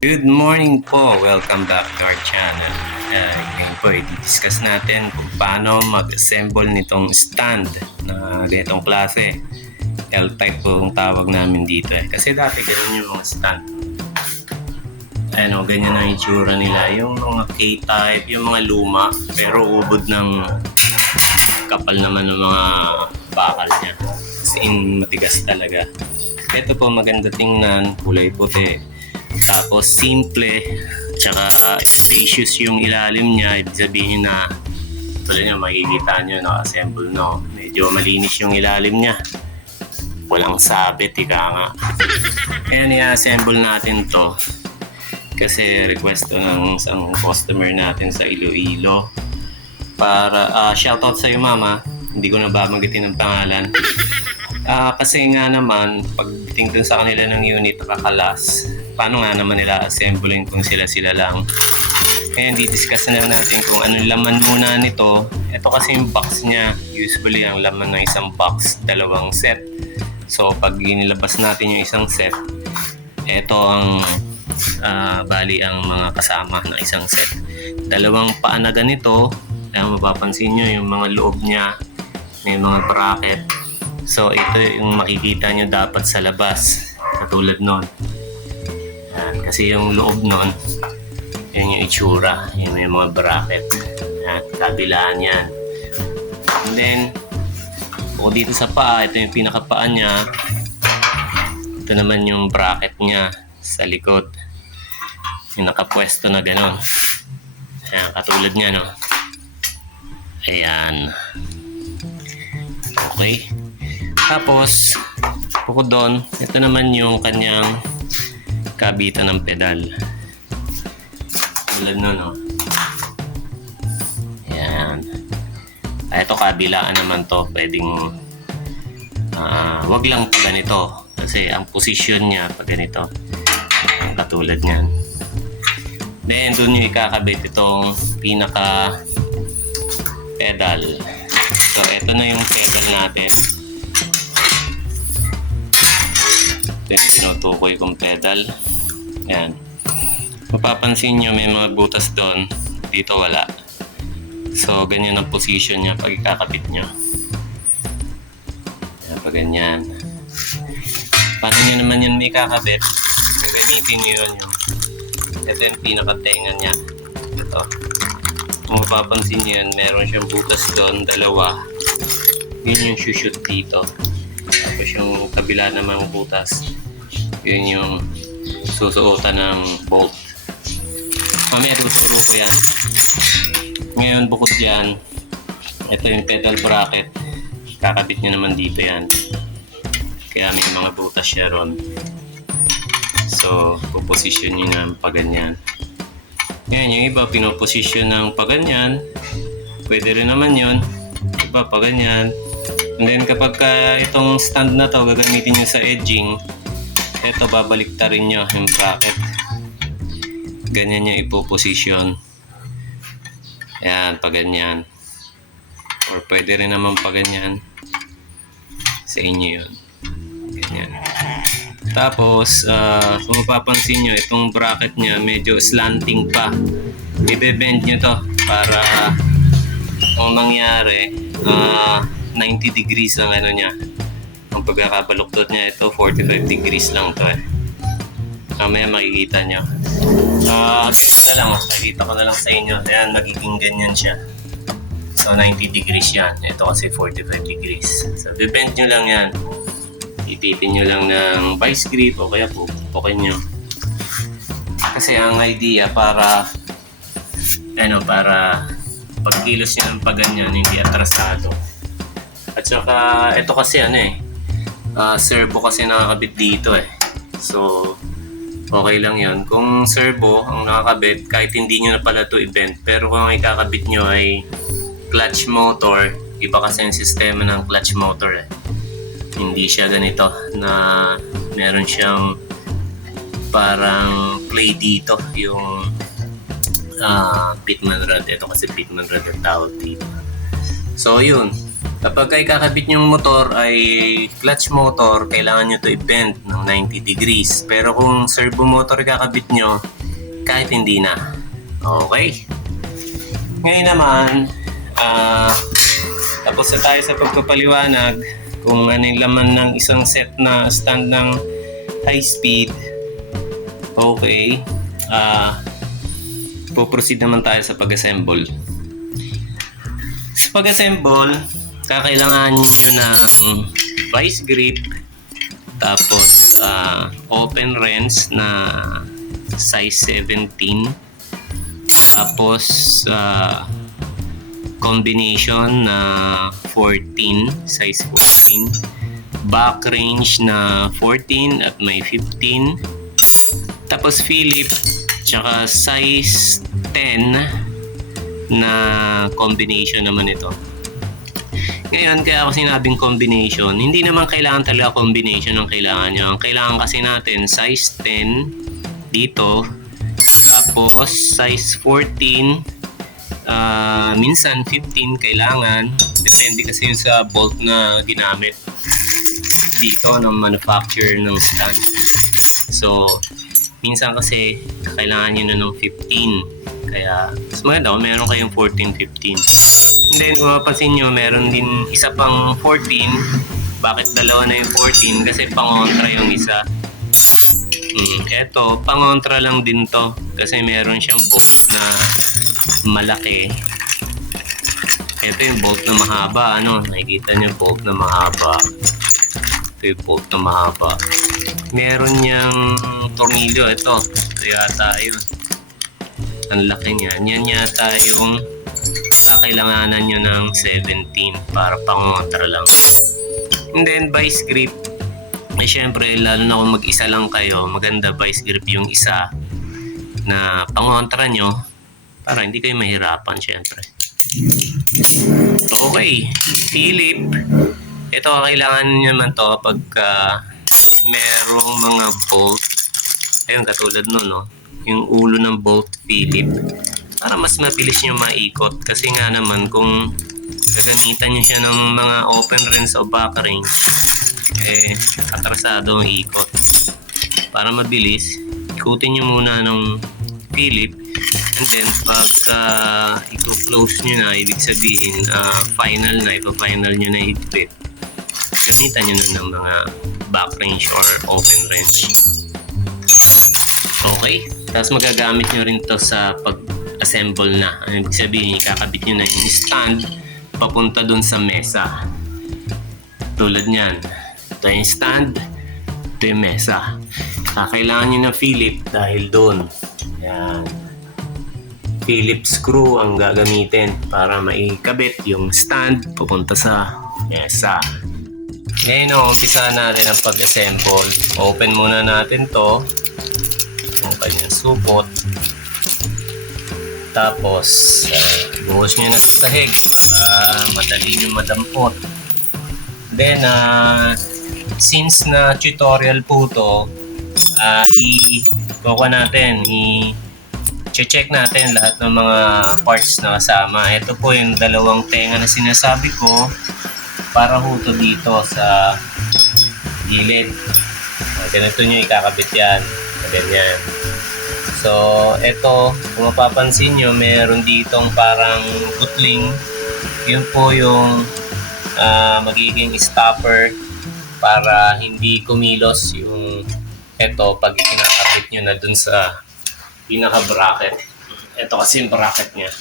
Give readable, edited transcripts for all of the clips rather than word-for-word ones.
Good morning po! Welcome back to our channel. Ngayon po, i-discuss natin kung paano mag-assemble nitong stand na ganitong klase. L-type po ang tawag namin dito Kasi dati ganyan yung mga stand. Ganyan ang itsura nila. Yung mga K-type, yung mga luma, pero ubod ng kapal naman ng mga bakal niya. As in, matigas talaga. Ito po, maganda tingnan, kulay puti. Tapos simple, tsaka spacious yung ilalim niya. Ibig sabihin na tulad nyo, makikita nyo naka-assemble medyo malinis yung ilalim niya, walang sabit, ika nga. Ayan, i-assemble natin to kasi request to ng isang customer natin sa Iloilo para shoutout sa iyo mama, hindi ko na babanggitin ang pangalan. Kasi nga naman pagdating dun sa kanila ng unit nakakalas, paano nga naman nila assembling kung sila lang. Kaya di-discuss na natin kung anong laman muna nito. Ito kasi yung box niya, usually ang laman ng isang box, dalawang set. So pag inilabas natin yung isang set, ito ang bali ang mga kasama ng isang set. Dalawang paa na ganito, mapapansin nyo yung mga loob niya, may mga bracket. So ito yung makikita nyo dapat sa labas, katulad nun. Kasi yung loob nun, yun yung itsura, yun yung mga bracket. Kabilaan yan. And then, bukod dito sa paa, ito yung pinakapaa niya. Ito naman yung bracket niya sa likod. Yung nakapwesto na gano'n. Katulad niya, no? Ayan. Okay. Tapos, bukod doon, ito naman yung kanyang kabitan ng pedal. Tulad nun, no? Ayan. Ito kabilaan naman to. Pwedeng wag lang pa ganito. Kasi ang position niya pag ganito. Katulad niyan. Then, dun yung ikakabit itong pinaka pedal. So, ito na yung pedal natin. Ito yung tinutukoy kong pedal. Yan. Mapapansin nyo may mga butas doon. Dito wala. So, ganyan ang position niya pag ikakabit nyo. Yan, pag ganyan. Paano nyo naman yun may kakabit? Gagamitin nyo yun yung ito yung pinakatenga niya. Ito. Kung mapapansin nyo yan, meron siyang butas doon, dalawa. Yun yung shoot dito. Tapos yung kabila namang butas, yun yung susuotan ng bolt. Mamaya tuturo ko yan. Ngayon bukod yan, ito yung pedal bracket, kakabit nyo naman dito yan. Kaya may mga butas siya ron. So puposisyon nyo na paganyan. Ngayon yung iba pinoposisyon ng paganyan, pwede rin naman yun. Iba paganyan. And then kapag itong stand na to gagamitin nyo sa edging, ito babaliktarin nyo yung bracket. Ganyan nyo ipoposisyon. Ayan, paganyan. Or pwede rin naman paganyan. Sa inyo yun. Ganyan. Tapos, kung mapapansin nyo, itong bracket nya medyo slanting pa. I-bend nyo to para kung mangyari 90 degrees ang ano nya. Ang pagkakabaluktot nya, ito 45 degrees lang to Mamaya makikita nyo. Ganito na lang, makikita ko na lang sa inyo. Ayan, magiging ganyan siya. So 90 degrees yan. Ito kasi 45 degrees. So bibend nyo lang yan. Ipitin nyo lang ng vice grip o kaya pupukin nyo. Kasi ang idea para pagkilos nyo ng paganyan, hindi atrasado. At saka ito kasi servo kasi nakakabit dito So okay lang yun. Kung servo ang nakakabit, kahit hindi nyo na pala ito i-bend. Pero kung ang ikakabit nyo ay clutch motor, iba kasi yung sistema ng clutch motor Hindi siya ganito na meron siyang parang play dito yung pitman rod. Ito kasi pitman rod ang tawag dito. So yun, Kapag kayo kakabit yung motor ay clutch motor, kailangan nyo to i-bend ng 90 degrees. Pero kung servo motor kakabit nyo, kahit hindi na. Okay? Ngayon naman, tapos na tayo sa pagpapaliwanag kung ano yung laman ng isang set na stand ng high speed. Okay. Puproceed naman tayo sa pag-assemble. Sa pag-assemble, kakailangan nyo ng vice grip, tapos open wrench na size 17, tapos combination na 14, size 14, back range na 14 at may 15, tapos Philip, tsaka size 10 na combination naman ito. Ngayon, kaya ako sinabing combination, hindi naman kailangan talaga combination ang kailangan nyo. Ang kailangan kasi natin, size 10 dito, tapos size 14, minsan 15 kailangan. Depende kasi yun sa bolt na ginamit dito ng manufacturer ng stand. So, minsan kasi kailangan nyo na ng 15. Kaya, mas maganda kung meron kayong 14, 15. And then, kung mapapansin nyo, meron din isa pang 14. Bakit dalawa na yung 14? Kasi pangontra yung isa. Eto, pangontra lang din to. Kasi meron siyang bolt na malaki. Eto yung bolt na mahaba. Nakikita nyo bolt na mahaba. Ito yung bolt na mahaba. Meron niyang tornilyo. Ito yata yun. Ang laki niya. Yan yata yung kakailanganan nyo ng 17 para pangontra lang. And then vice grip, syempre lalo na kung mag-isa lang kayo, maganda vice grip yung isa na pangontra nyo para hindi kayo mahirapan syempre. Okay, Philip, ito kailangan nyo naman to pagka merong mga bolt, ayun katulad nun, no? Yung ulo ng bolt Philip, para mas mabilis nyo maikot. Kasi nga naman kung gagamitan nyo siya ng mga open wrench o back wrench, atrasado ang ikot. Para mabilis, ikutin nyo muna ng Philip, and then pagka i-close nyo na, ibig sabihin final na, ipa-final nyo na higpit, gamitan nyo na ng mga back wrench or open wrench. Okay, tapos magagamit nyo rin to sa pag-assemble na. Ano ibig sabihin, ikakabit nyo na yung stand papunta dun sa mesa. Tulad nyan. Ito yung stand, ito yung mesa. Kailangan nyo na Philip dahil dun. Yan. Philip screw ang gagamitin para maikabit yung stand papunta sa mesa. Ngayon, umpisa natin ang pag-assemble. Open muna natin to. Ang kanyang supot. Tapos buhos nyo na sa sahig para madali nyo madampot. Then since na tutorial po to, i-check natin lahat ng mga parts na kasama. Ito po yung dalawang tenga na sinasabi ko, para ho to dito sa gilid. Ganito nyo ikakabit yan. Ganyan. So, ito, kung mapapansin nyo, meron ditong parang gutling. Yun po yung magiging stopper para hindi kumilos yung ito pag kinakabit nyo na dun sa pinaka-bracket. Ito kasi yung bracket nya.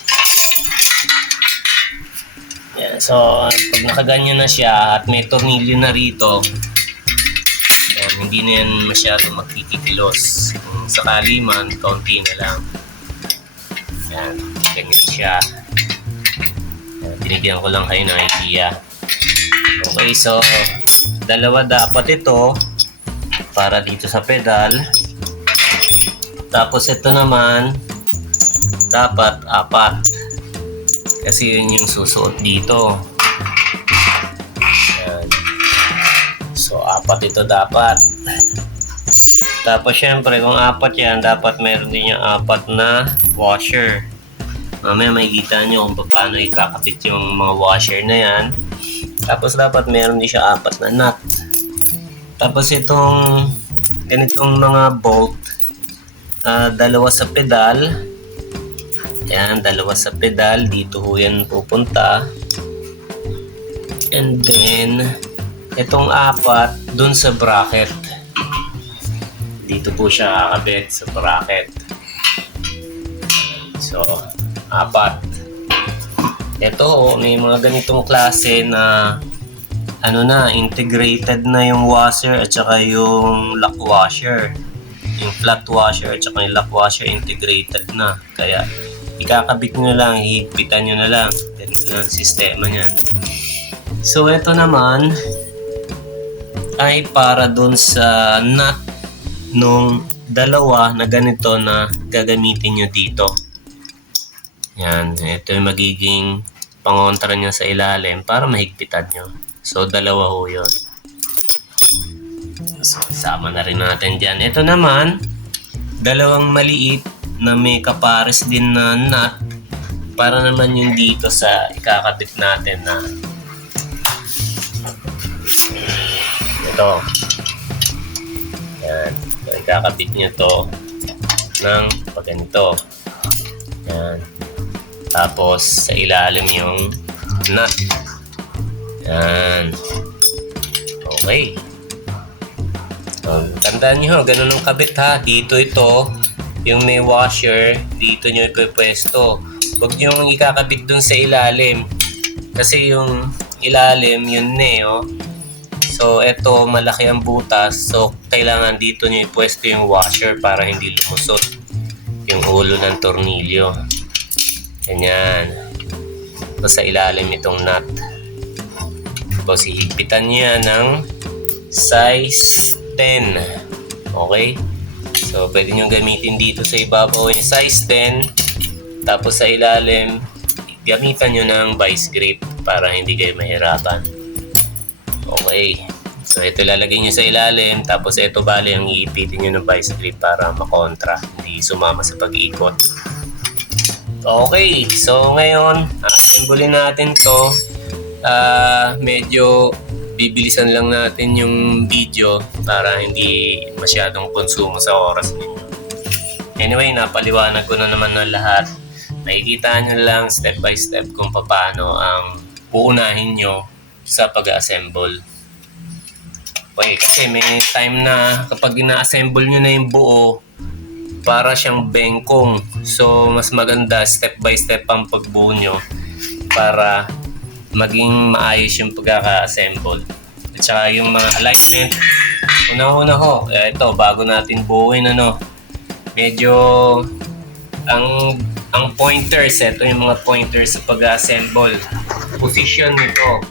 Yan. So, pag nakaganyan na siya at may tornilyo na rito, yan, hindi na yan masyado magkikikilos. Kung sakali man, kaunti na lang. Yan, ganyan siya. Yan, binigyan ko lang kayo ng idea. Okay, so dalawa dapat ito para dito sa pedal. Tapos ito naman dapat 4 kasi yun yung susuot dito. Yan. So 4 ito dapat. Tapos syempre kung 4 yan, dapat meron din yung 4 na washer. Mamaya makikita nyo kung paano ikakabit yung mga washer na yan. Tapos dapat meron din siya 4 na nut. Tapos itong ganitong mga bolt, dalawa sa pedal. Yan, dalawa sa pedal. Dito ho yan pupunta. And then, itong 4 dun sa bracket. Dito po siya kakabit sa bracket. So, 4. Ito, may mga ganitong klase na integrated na yung washer at saka yung lock washer. Yung flat washer at saka yung lock washer integrated na. Kaya, ikakabit nyo lang, hihigpitan nyo na lang. Ganito na ang sistema niyan. So, ito naman ay para dun sa nut nung dalawa na ganito na gagamitin nyo dito. Yan, ito yung magiging pangontra nyo sa ilalim para mahigpitan nyo. So, dalawa ho yun. So, sama na rin natin dyan. Ito naman, dalawang maliit na may kapares din na nut para naman yung dito sa ikakabit natin na ito. Yan. So, ikakabit nyo to ng pagganito. Yan. Tapos, sa ilalim yung nut. Yan. Okay. So, tandaan nyo, ganun ang kabit ha. Dito ito, yung may washer, dito nyo ipipwesto. Huwag nyo ikakabit dun sa ilalim. Kasi yung ilalim, yun oh. So, ito, malaki ang butas. So, kailangan dito nyo ipwesto yung washer para hindi lumusot yung ulo ng tornilyo. Ganyan. So, sa ilalim itong nut. Tapos, hihigpitan nyo yan ng size 10. Okay? So, pwede nyo gamitin dito sa ibabaw yung size 10. Tapos, sa ilalim, gamitan nyo ng vice grip para hindi kayo mahirapan. Okay. So, ito lalagay nyo sa ilalim. Tapos, ito bali ang iipitin nyo ng vice grip para makontra. Hindi sumama sa pag-ikot. Okay. So, ngayon, assemblein natin to. Medyo bibilisan lang natin yung video para hindi masyadong konsumo sa oras ninyo. Anyway, napaliwanag ko na naman na lahat. Nakikita nyo lang step by step kung paano ang uunahin nyo sa pag-assemble. Okay, kasi may time na kapag ina-assemble nyo na yung buo, para siyang bengkong. So, mas maganda step by step ang pagbuo nyo para maging maayos yung pagkaka-assemble. At saka yung mga alignment, una-una ho, ito, bago natin buuin, medyo ang pointers, ito yung mga pointers sa pag-assemble. Position nito.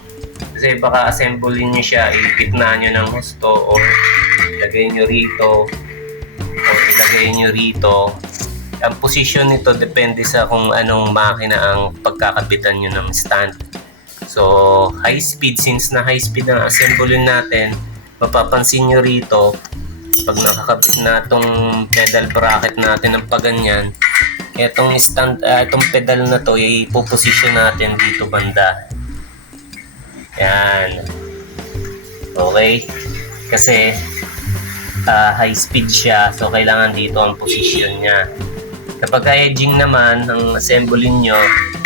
Kasi baka assemblein nyo siya, ilipitnaan nyo ng husto or ilagay nyo rito o ilagay nyo rito. Ang position nito depende sa kung anong makina ang pagkakabitan nyo ng stand. So, high speed, since na high speed ang assemblein natin, mapapansin nyo rito, pag nakakabit na itong pedal bracket natin ng paganyan, itong pedal na to, ipoposition natin dito banda. Yan. Okay? Kasi, high speed siya, so kailangan dito ang position niya. Kapag edging naman, ang assemblein nyo,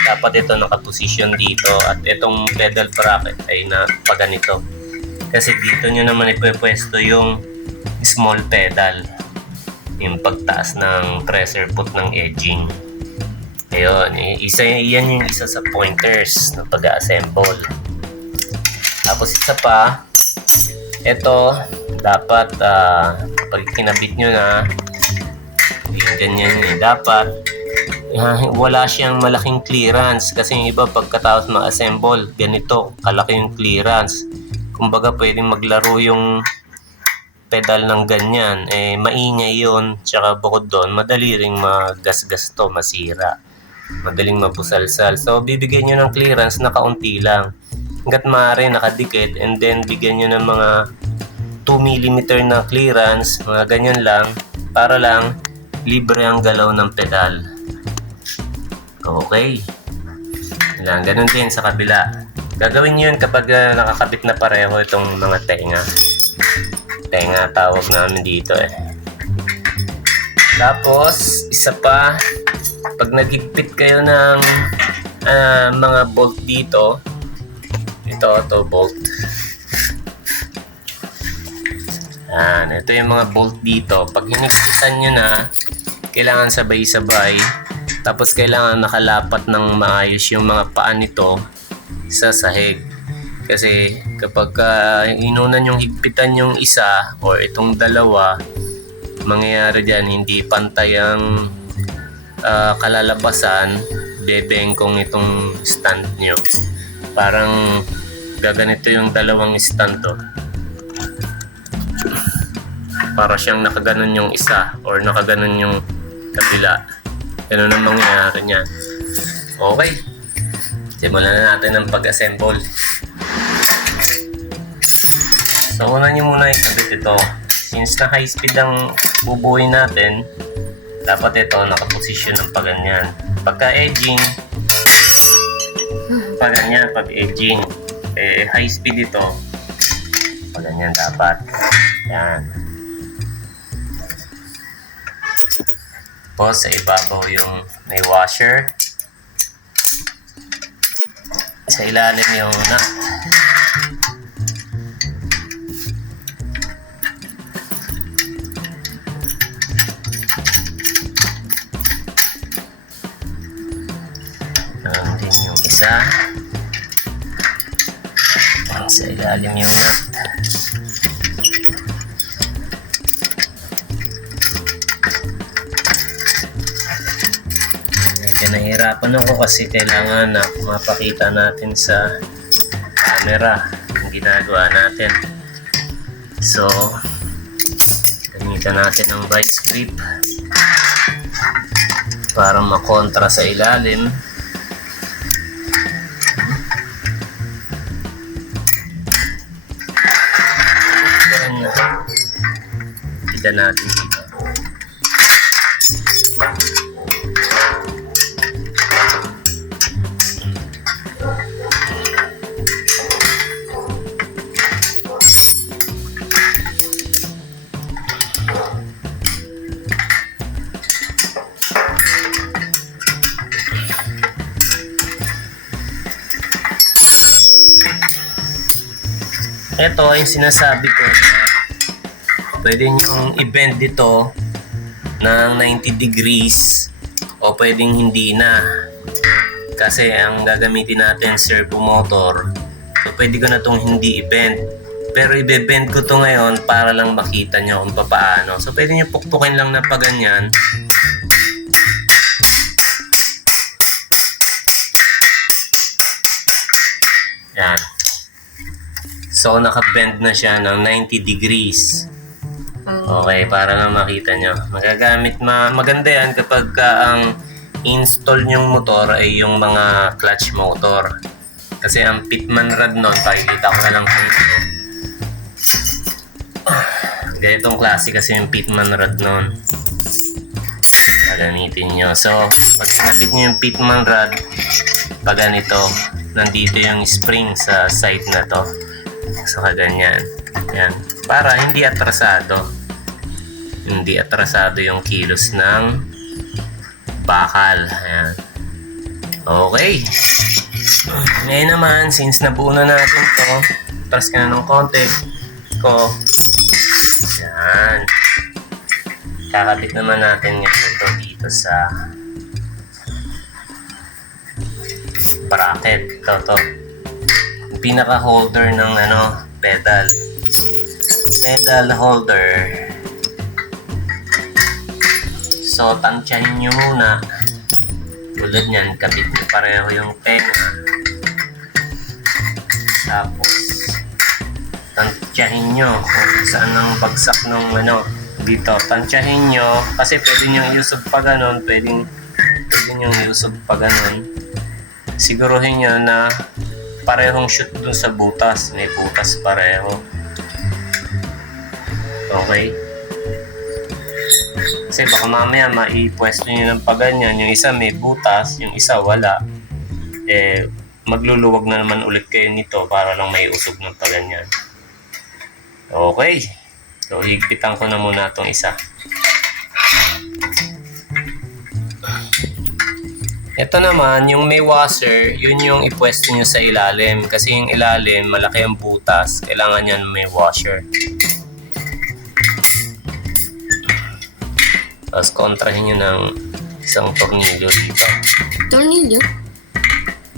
dapat ito nakaposition dito at itong pedal bracket ay napaganito. Kasi dito nyo naman ipwesto yung small pedal, yung pagtaas ng pressure foot ng edging. Ayun, yan yung isa sa pointers ng pag-assemble. Tapos isa pa, ito dapat pag kinabit nyo na, ganyan dapat wala siyang malaking clearance kasi yung iba pagkatapos ma-assemble ganito kalaki yung clearance. Kumbaga pwedeng maglaro yung pedal ng ganyan, maingay yun, tsaka bukod doon madali ring magasgas to, masira, madaling mabusalsal. So bibigyan nyo ng clearance na kaunti lang hanggat maaari nakadikit, and then bigyan nyo ng mga 2mm na clearance, mga ganyan lang, para lang libre ang galaw ng pedal. Okay. Ganun din sa kabila. Gagawin nyo yun kapag nakakabit na pareho itong mga tenga. Tenga tawag namin dito eh. Tapos, isa pa, pag nagigpit kayo ng mga bolt dito, ito bolt. Yan, ito yung mga bolt dito. Pag hinigpitan nyo na, kailangan sabay-sabay. Tapos kailangan nakalapat ng maayos yung mga paa nito sa sahig. Kasi kapag inunan yung higpitan yung isa or itong dalawa, mangyayari dyan hindi pantay ang kalalabasan, bebengkong itong stand nyo. Parang gaganito yung dalawang stand to. Para siyang nakaganon yung isa or nakaganon yung kabila. Ganun ang mangyayari niyan. Okay. Simulan na natin ang pag-assemble. So, una nyo muna ikabit ito. Since na high speed ang bubuhin natin, dapat ito nakaposisyon ng paganyan. Pagka-edging, paganyan pag-edging. High speed ito. Paganyan dapat. Yan. Tapos sa ibabaw yung may washer. Sa ilalim yung nut. Din yung isa. Sa ilalim yung nut. Nahirapan ako kasi kailangan na mapakita natin sa camera ang ginagawa natin. So, gamitan natin ng vice grip para makontra sa ilalim. Then, tignan natin dito. Ito yung sinasabi ko na pwede nyong i-bend dito ng 90 degrees o pwedeng hindi na. Kasi ang gagamitin natin servo motor, so pwede ko na itong hindi i-bend. Pero i-bend ko to ngayon para lang makita nyo kung paano. So pwede nyo pukpukin lang na paganyan. Yan. So, naka-bend na siya ng 90 degrees. Okay, para lang makita nyo. Maganda yan kapag ang install nyong motor ay yung mga clutch motor. Kasi ang pitman rod nun, pakikita ko na lang dito. Ganitong klase kasi yung pitman rod nun. Gagamitin nyo. So, pag kinabit nyo yung pitman rod, pag ganito, nandito yung spring sa side na to. So, ganyan. Yan. Para hindi atrasado. Hindi atrasado yung kilos ng bakal. Ayan. Okay. Ngayon naman, since nabuo na natin to, atras ka na ng konti ko. Yan. Kakabit naman natin ito dito sa bracket. Ito. Pinaka-holder ng pedal holder. So, tansyahin nyo muna. Tulad nyan, kabit nyo pareho yung tenga. Tapos, tansyahin nyo kung saan ang bagsak ng dito. Tansyahin nyo, kasi pwede nyo iusog pa ganun, pwede nyo iusog pa ganun. Siguruhin nyo na parehong shoot dun sa butas. May butas pareho. Okay? Kasi baka mamaya maipwesto nyo ng paganyan. Yung isa may butas, yung isa wala. magluluwag na naman ulit kayo nito para lang may usog ng paganyan. Okay. So, higpitan ko na muna itong isa. Ito naman, yung may washer, yun yung ipwesto nyo sa ilalim. Kasi yung ilalim, malaki ang butas. Kailangan yan may washer. Tapos kontrahin nyo ng isang tornilyo dito. Tornilyo?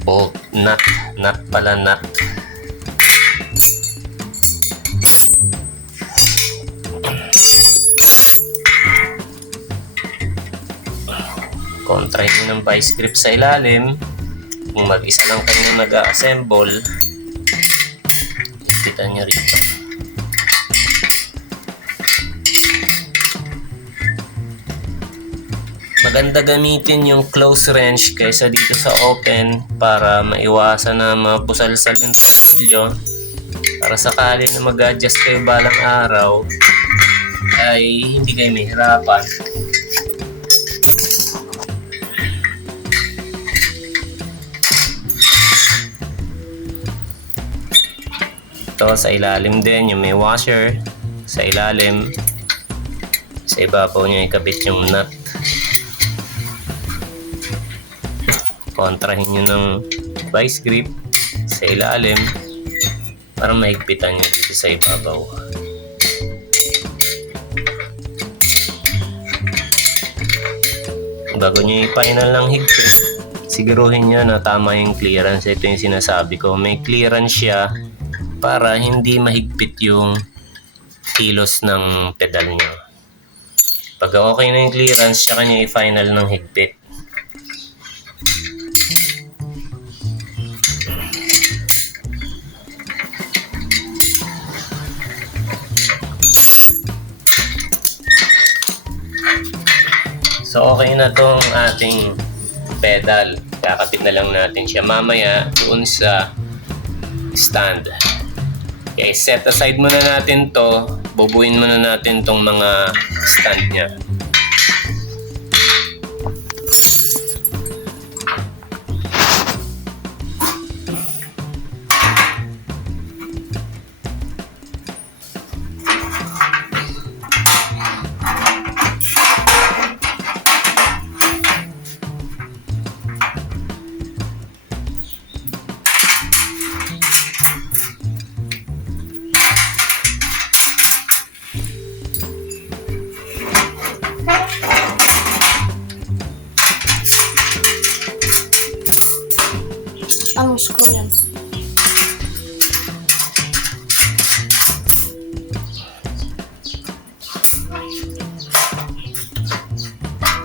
Bolt, nut. Nut pala, nut. Kontrahin nyo ng vice grip sa ilalim. Kung mag-isa lang kayo nag-assemble, ipitan nyo rito. Maganda gamitin yung close wrench kaysa dito sa open para maiwasan na mabusalsal yung tornilyo. Para sakali na mag-adjust kayo balang araw ay hindi kayo mahirapan. Ito sa ilalim din yung may washer. Sa ilalim, sa ibabaw nyo ikabit yung nut. Kontrahin nyo ng vice grip sa ilalim para mahigpitan nyo dito sa ibabaw. Bago nyo i-final ng higpit, siguruhin nyo na tama yung clearance. Ito yung sinasabi ko, may clearance siya para hindi mahigpit yung kilos ng pedal nyo. Pag okay na yung clearance, saka nyo i-final ng higpit. So okay na tong ating pedal. Kakapit na lang natin siya mamaya doon sa stand. Okay, set aside muna natin to. Bubuin muna natin tong mga stand niya. Ang screw yan.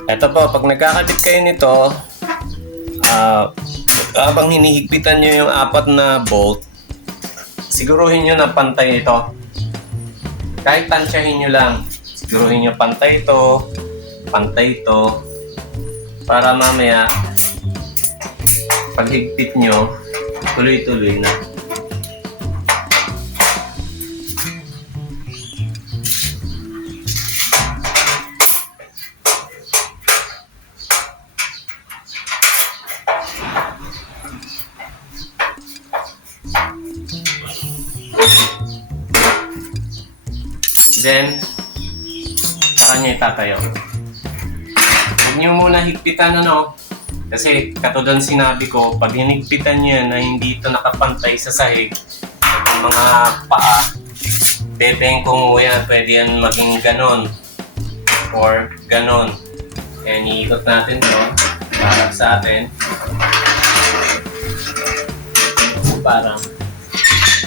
Ito po, pag nagkakabit kayo nito, habang hinihigpitan nyo yung 4 na bolt, siguruhin nyo na pantay ito. Kahit tansyahin nyo lang, siguruhin nyo pantay ito, para mamaya, pag higpit nyo, tuloy-tuloy na. Then, saka nyo itatayo. Huwag nyo muna higpitan kasi katulad sinabi ko, pag hinigpitan nyo yan na hindi ito nakapantay sa sahig, ang mga paa, bebengkong mo yan, pwede yan maging ganon or ganon. Kaya niikot natin to para sa atin. Parang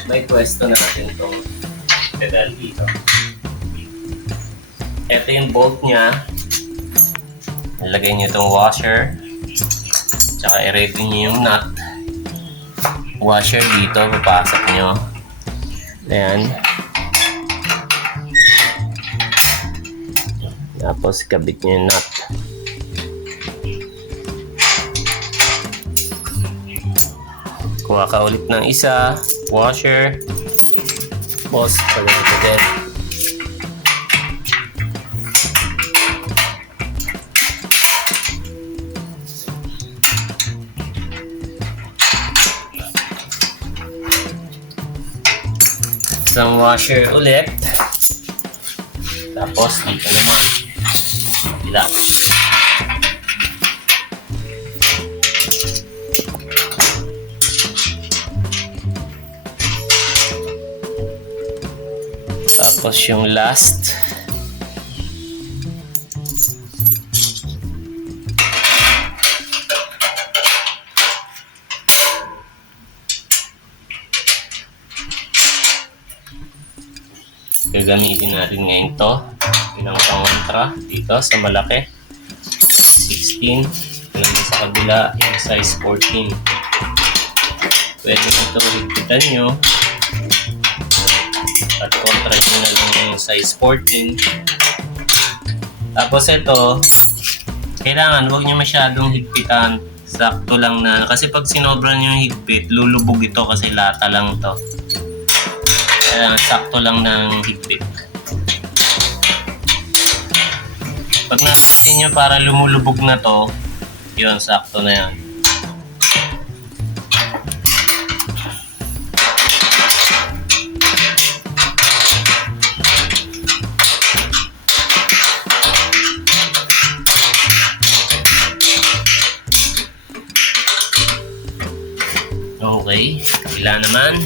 may pwesto natin itong pedal dito. Ito yung bolt niya. Ilagay nyo itong washer. Tsaka i-ready nyo yung nut. Washer dito, papasok nyo. Ayan. Tapos kabit nyo yung nut. Kuha ka ulit ng isa. Washer. Tapos pagod ito din. Isang washer ulit. Tapos dito naman. Kabila. Tapos yung last. Gagamitin natin ngayon to. Ilang pangontra dito sa malaki. 16. Ilang sa kabila yung size 14. Pwede ito higpitan nyo. At kontra nyo na lang yung size 14. Tapos ito, kailangan huwag nyo masyadong higpitan. Sakto lang na. Kasi pag sinobra nyo yung higpit, lulubog ito kasi lata lang to. Kailangan sakto lang ng higpit. Pag napansin nyo para lumulubog na to, yun, sakto na yan. Okay, ilan naman?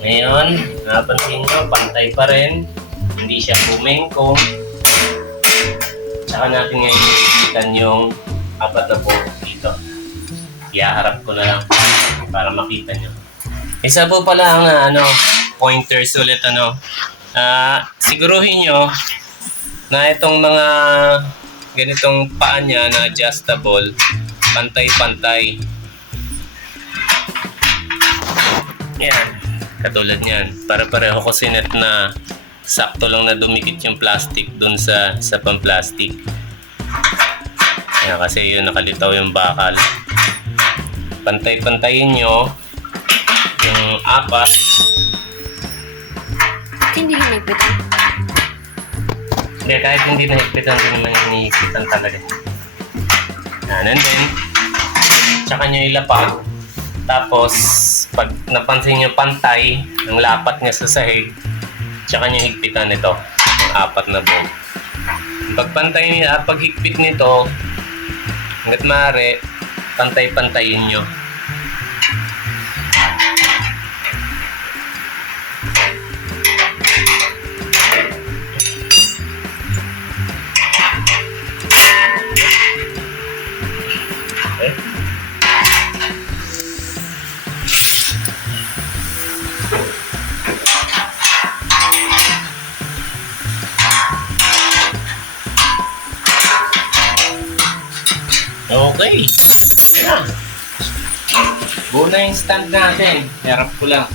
Ngayon, napansin nyo, pantay pa rin. Hindi siya bumengkong. Tsaka natin ngayon ikikitan yung apat na po dito. Iaharap ko na lang para makita nyo. Isa po pala ang pointers ulit. Siguruhin nyo na itong mga ganitong paa niya na adjustable, pantay-pantay. Yan. Katulad niyan, para pareho ko sinet na sakto lang na dumikit yung plastic dun sa pang-plastic. Yan, kasi yun nakalitaw yung bakal. Pantay-pantayin nyo yung apat. Hindi hinigpitan. Hindi, kahit hindi nahigpitan, din naman hinihigpitan talaga. Yan, and then, tsaka nyo ilapag. Tapos, pag napansin nyo pantay, ang lapat niya sa sahig, tsaka nyo higpitan nito, yung apat na buo. Pag pantay niya, pag higpit nito, hanggat maaari, pantay-pantayin nyo. Okay. Okay. Ayan. Buo na yung stand natin. Harap ko lang.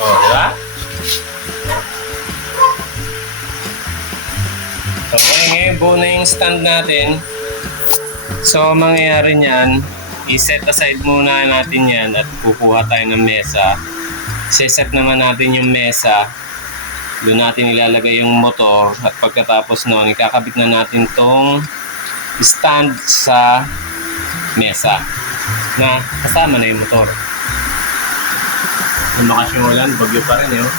Oh, di ba? Okay, ngayon buo na yung stand natin. So, mangyayari niyan, i-set aside muna natin yan at kukuha tayo ng mesa. Set naman natin yung mesa. Doon natin ilalagay yung motor at pagkatapos noon, ikakabit na natin tong stand sa mesa na kasama na yung motor. Lumakas yung ulan, bagyo pa rin yun.